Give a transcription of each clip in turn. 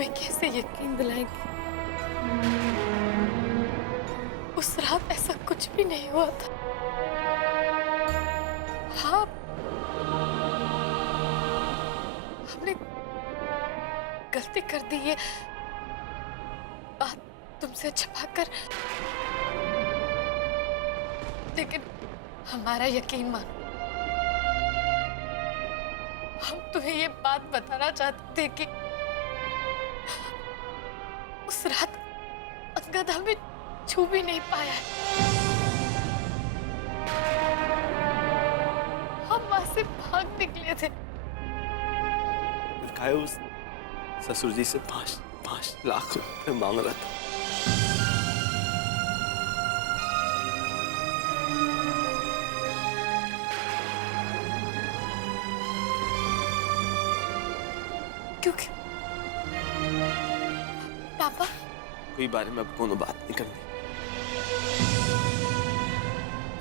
तुम्हें कैसे यकीन दिलाएंगी? उस रात ऐसा कुछ भी नहीं हुआ था। हाँ, हमने गलती कर दी ये बात तुमसे छुपाकर, लेकिन हमारा यकीन मानो, हम तुम्हें ये बात बताना चाहते थे कि उस रात अंगद हमें छू भी नहीं पाया है। हम वहां से भाग निकले थे। काय उस ससुर जी से 5 लाख रुपए मांग रहा था। क्योंकि पापा, कोई बारे में अब कोनो बात नहीं करनी।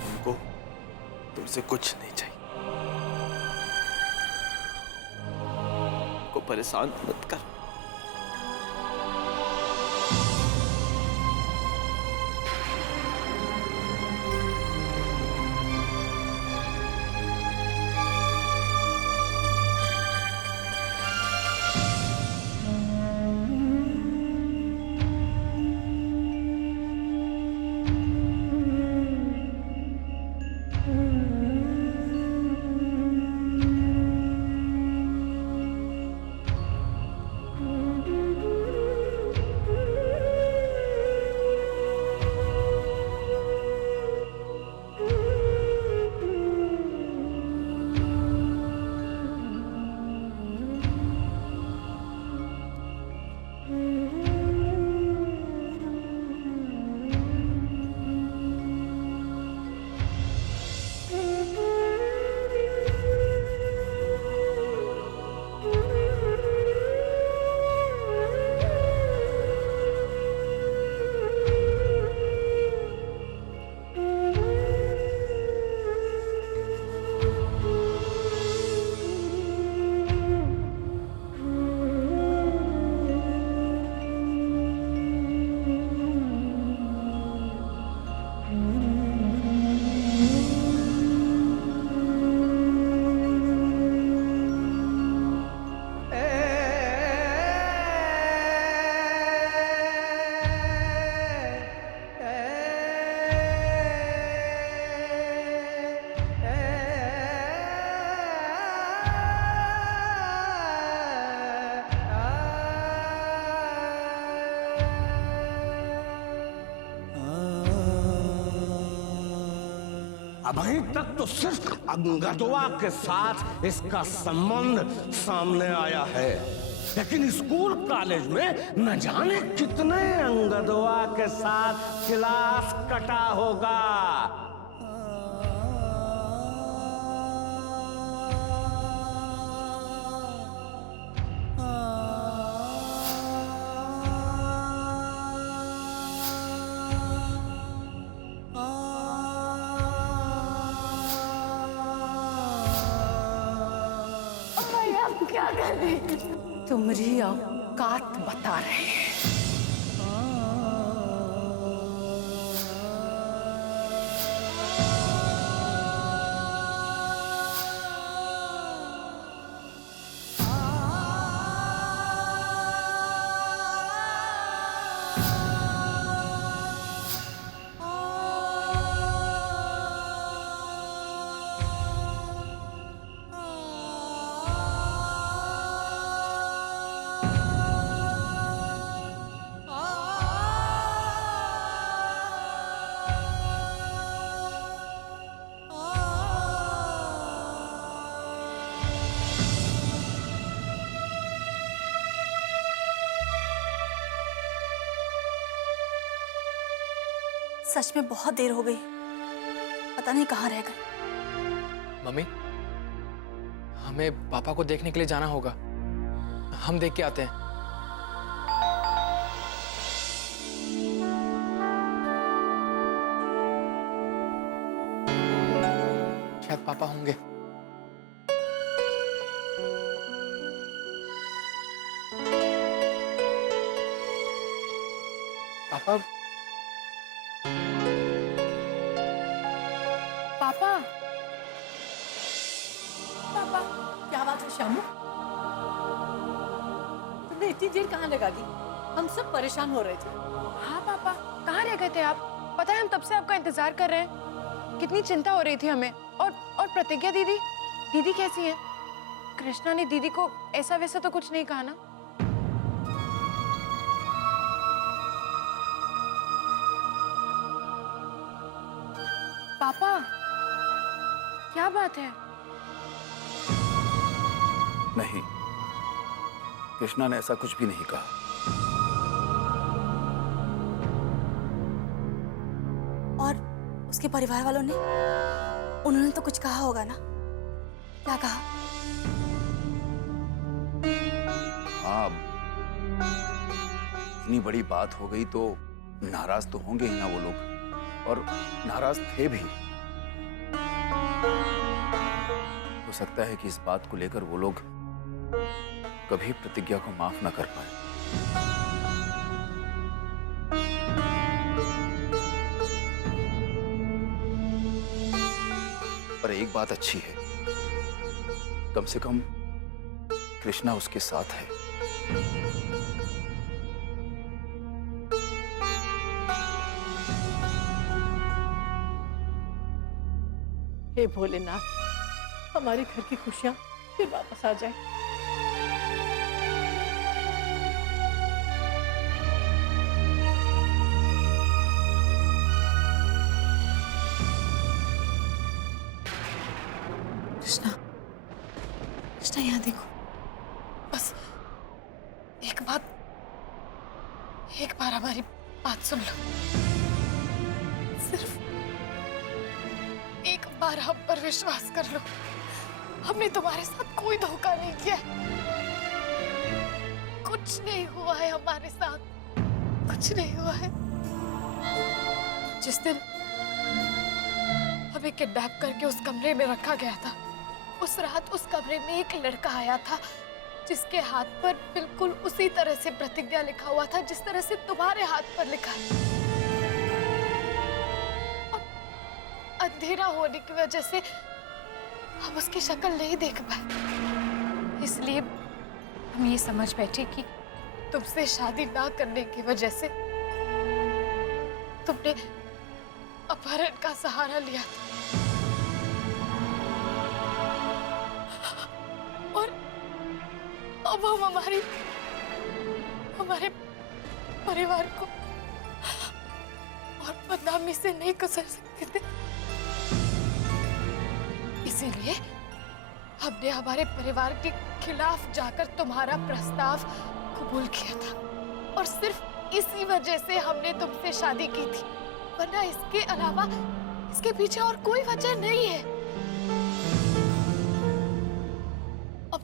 उनको तुमसे कुछ नहीं चाहिए। को परेशान मत कर। अभी तक तो सिर्फ अंगदवा के साथ इसका संबंध सामने आया है, लेकिन स्कूल कॉलेज में न जाने कितने अंगदवा के साथ क्लास कटा होगा। क्या कर रही है? तुम्हारी औकात बता रहे हैं। सच में बहुत देर हो गई, पता नहीं कहाँ रह गए। मम्मी, हमें पापा को देखने के लिए जाना होगा। हम देख के आते हैं। शायद पापा होंगे। अब पापा, पापा, क्या बात है श्यामू? तुमने इतनी देर कहाँ लगा दी? हम सब परेशान हो रहे थे। हाँ पापा, कहाँ रह गए थे आप? पता है हम तब से आपका इंतजार कर रहे हैं। कितनी चिंता हो रही थी हमें। और प्रतिज्ञा दीदी, दीदी कैसी है? कृष्णा ने दीदी को ऐसा वैसा तो कुछ नहीं कहा ना? पापा, क्या बात है? नहीं, कृष्णा ने ऐसा कुछ भी नहीं कहा। और उसके परिवार वालों ने, उन्होंने तो कुछ कहा होगा ना? क्या कहा? हाँ, इतनी बड़ी बात हो गई तो नाराज तो होंगे ही ना वो लोग, और नाराज थे भी। हो सकता है कि इस बात को लेकर वो लोग कभी प्रतिज्ञा को माफ न कर पाए। पर एक बात अच्छी है, कम से कम कृष्णा उसके साथ है। हे भोलेनाथ, हमारे घर की खुशियां फिर वापस आ जाए। कृष्णा, कृष्णा यहाँ देखो। बस एक बार हमारी बात सुन लो। सिर्फ एक बार हम पर विश्वास कर लो। हमने तुम्हारे साथ कोई धोखा नहीं किया। कुछ नहीं हुआ है हमारे साथ, कुछ नहीं हुआ है। जिस दिन हमें किडनैप करके उस कमरे में रखा गया था, उस रात उस कमरे में एक लड़का आया था जिसके हाथ पर बिल्कुल उसी तरह से प्रतिज्ञा लिखा हुआ था जिस तरह से तुम्हारे हाथ पर लिखा है। अंधेरा होने की वजह से हम उसकी शक्ल नहीं देख पाए, इसलिए हम ये समझ बैठे कि तुमसे शादी ना करने की वजह से तुमने अपहरण का सहारा लिया था। और अब हम हमारे परिवार को और बदनामी से नहीं गुजर सकते थे, इसीलिए हमने हमारे परिवार के खिलाफ जाकर तुम्हारा प्रस्ताव कबूल किया था। और सिर्फ इसी वजह से हमने तुमसे शादी की थी, वरना इसके अलावा इसके पीछे और कोई वजह नहीं है। अब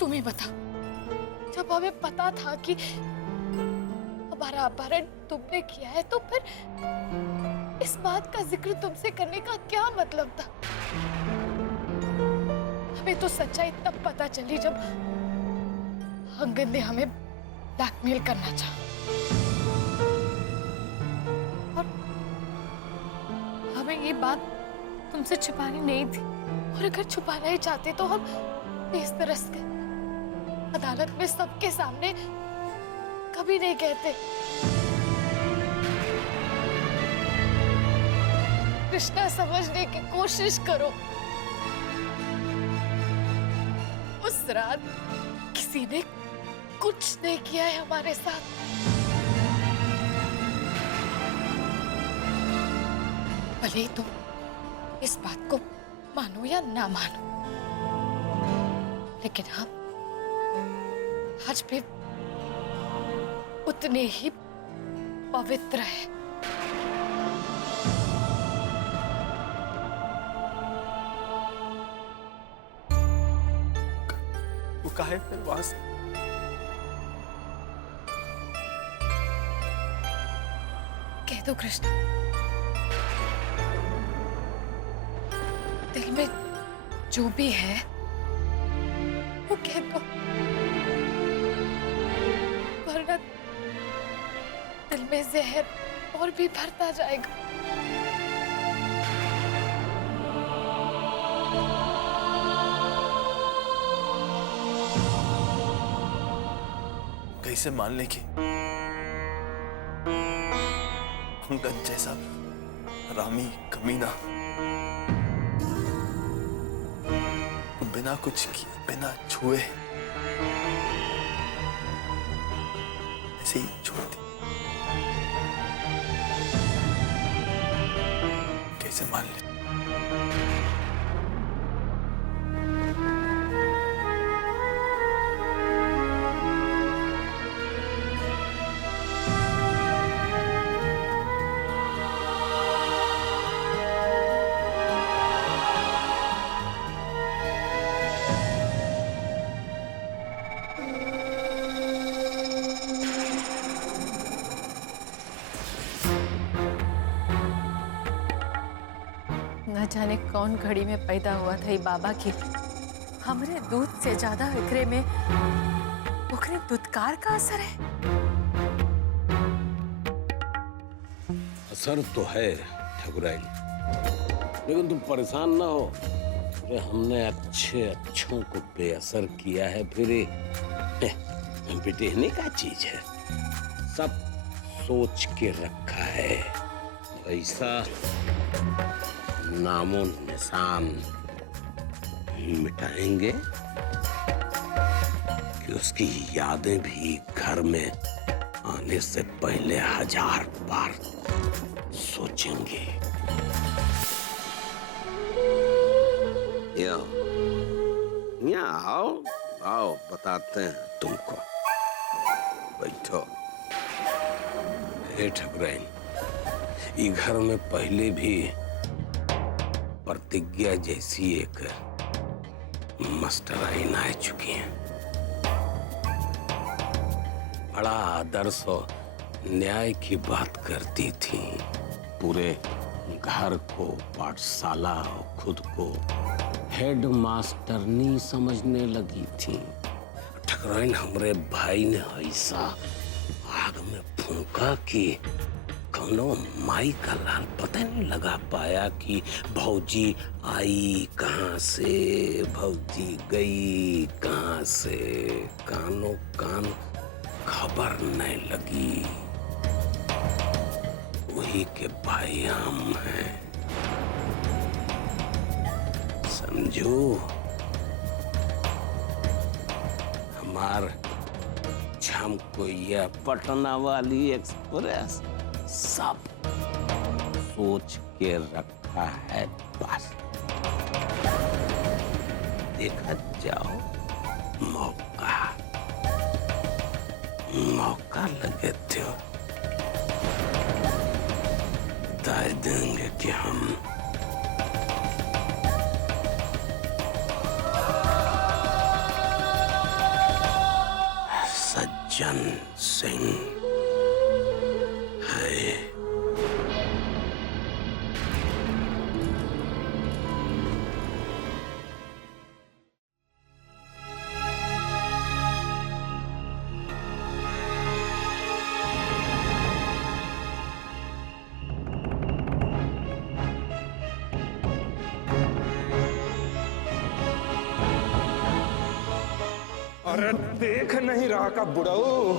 तुम ही बताओ, जब हमें पता था कि हमारा अपहरण तुमने किया है, तो फिर इस बात का जिक्र तुमसे करने का क्या मतलब था? हमें तो सच्चाई तब पता चली जब अंगद ने हमें ब्लैकमेल करना चाहा। और हमें ये बात तुमसे छुपानी नहीं थी, और अगर छुपाना ही चाहते तो हम इस तरह से अदालत में सबके सामने कभी नहीं कहते। कृष्णा, समझने की कोशिश करो। उस रात किसी ने कुछ नहीं किया है हमारे साथ। भले ही तुम इस बात को मानो या ना मानो, लेकिन हम आज भी उतने ही पवित्र हैं। वो काहे फिर वहां से? कह दो कृष्णा, दिल में जो भी है वो कह दो, वरना दिल में जहर और भी भरता जाएगा। कैसे मान ले कि अंगद जैसा रामी कमीना बिना कुछ किए, बिना छुए ऐसे ही छोड़ दी? कैसे मान ले? न जाने कौन घड़ी में पैदा हुआ था ये बाबा की हमरे दूध से ज्यादा एकरे में ओकरे दुत्कार का असर है। असर तो है ठकुराइन, लेकिन तुम परेशान ना हो। अरे हमने अच्छों को बेअसर किया है, फिर बिटेहने का चीज है, सब सोच के रखा है। ऐसा नामो निशान मिटाएंगे कि उसकी यादें भी घर में आने से पहले 1000 बार सोचेंगे। यहाँ आओ आओ, बताते हैं तुमको। बैठो। हे ठकुराइन, ये घर में पहले भी प्रतिज्ञा जैसी एक मास्टराइन आ चुकी हैं। बड़ा आदर्श और न्याय की बात करती थी। पूरे घर को पाठशाला और खुद को हेड मास्टरनी समझने लगी थी। ठकुराइन, हमरे भाई ने ऐसा आग में फूंका कि कौनो माई का लाल पता नहीं लगा पाया कि भौजी आई कहाँ से, भौजी गई कहाँ से। कानों कान खबर नहीं लगी। वही के भाई हम हैं, समझो। हमार झमको यह पटना वाली एक्सप्रेस सब सोच के रखा है। बस देखा जाओ, मौका लगे तो बता देंगे कि हम सज्जन सिंह है। अरे देख नहीं रहा का बुढ़ऊ,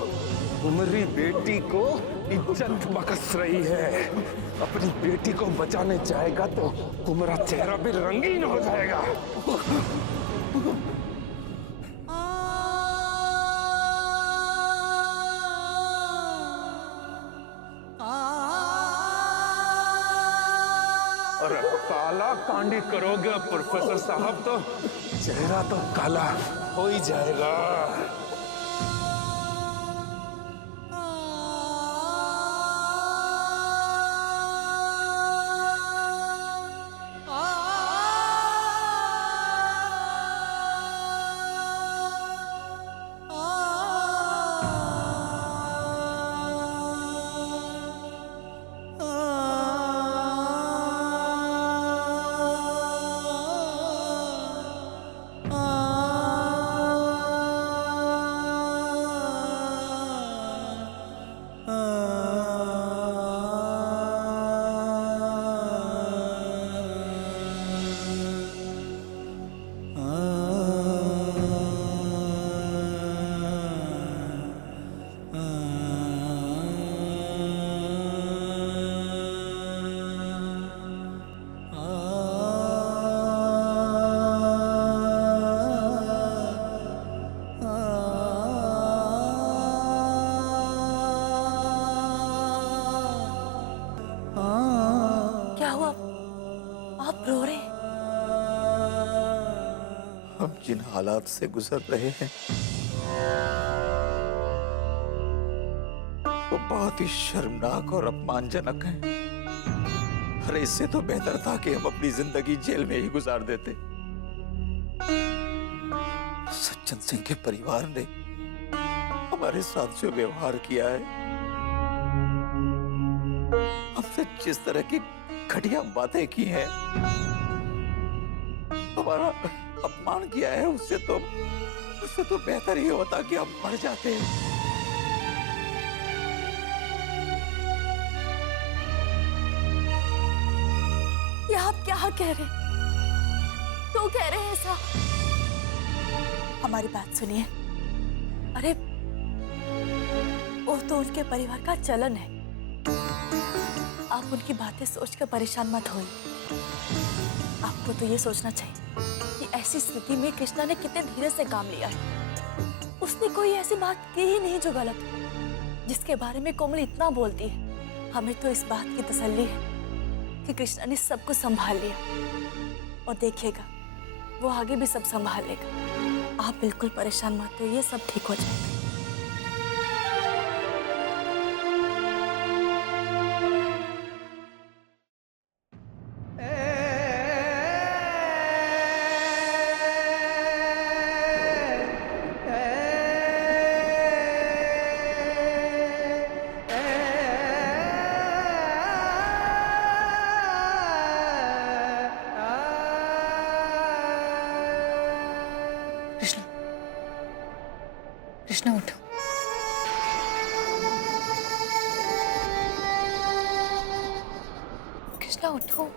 तुम्हारी बेटी को इज्जत बकस रही है। अपनी बेटी को बचाने जाएगा तो तुम्हारा चेहरा भी रंगीन हो जाएगा। अरे काला कांडी करोगे प्रोफेसर साहब तो चेहरा तो काला हो ही जाएगा। हालात से गुजर रहे हैं वो बहुत ही शर्मनाक और अपमानजनक है। अरे इससे तो बेहतर था कि हम अपनी जिंदगी जेल में ही गुजार देते। सज्जन सिंह के परिवार ने हमारे साथ जो व्यवहार किया है, हमसे जिस तरह की घटिया बातें की हैं, हमारा अपमान किया है, उससे तो बेहतर ही होता कि हम मर जाते। ये आप क्या कह रहे हैं? क्यों कह रहे हैं ऐसा? हमारी बात सुनिए। अरे वो तो उनके परिवार का चलन है। आप उनकी बातें सोचकर परेशान मत होइए। आपको तो ये सोचना चाहिए कि ऐसी स्थिति में कृष्णा ने कितने धीरे से काम लिया है। उसने कोई ऐसी बात की ही नहीं जो गलत हो, जिसके बारे में कोमल इतना बोलती है। हमें तो इस बात की तसल्ली है कि कृष्णा ने सब कुछ संभाल लिया, और देखिएगा वो आगे भी सब संभाल लेगा। आप बिल्कुल परेशान मत होइए, सब ठीक हो जाएगा। कृष्णा, कृष्णा उठो। कृष्णा उठो।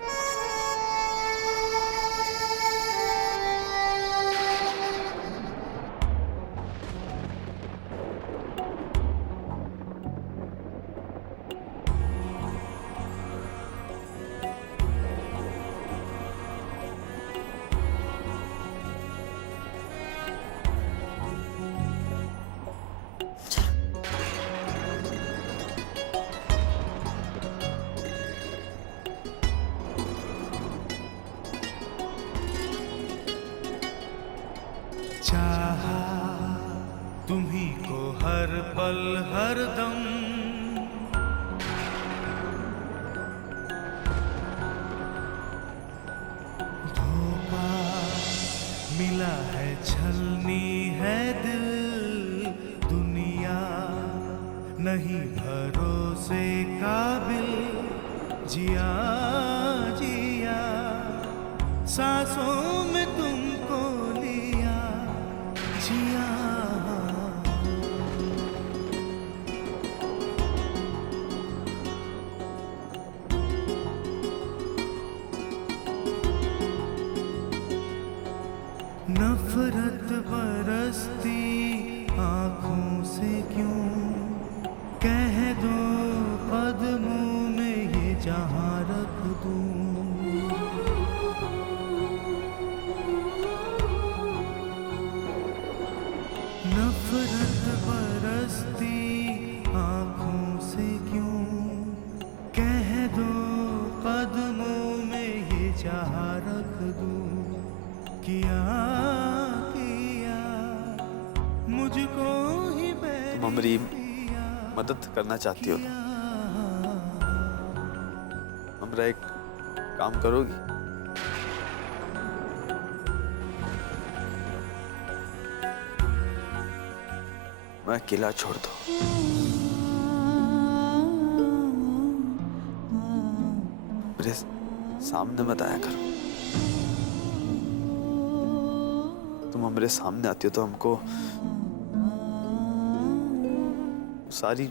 चाहा तुम्ही को हर पल हर दम, धोखा मिला है, छलनी है दिल, दुनिया नहीं भरोसे काबिल, जिया जिया सांसों में तुमको लिया, जिया नफरत बरसती आंखों से क्यों, कह दो कदमों में ये जहां रख दूं। नफरत बरसती आंखों से क्यों, कह दो कदमों में ये जहां रख दूं। किया किया मुझको ही तुम हमारी मदद करना चाहती हो तो हमरा एक काम करोगी? मैं किला छोड़ दो। मेरे सामने मत आया करो। तुम हमारे सामने आती हो तो हमको सारी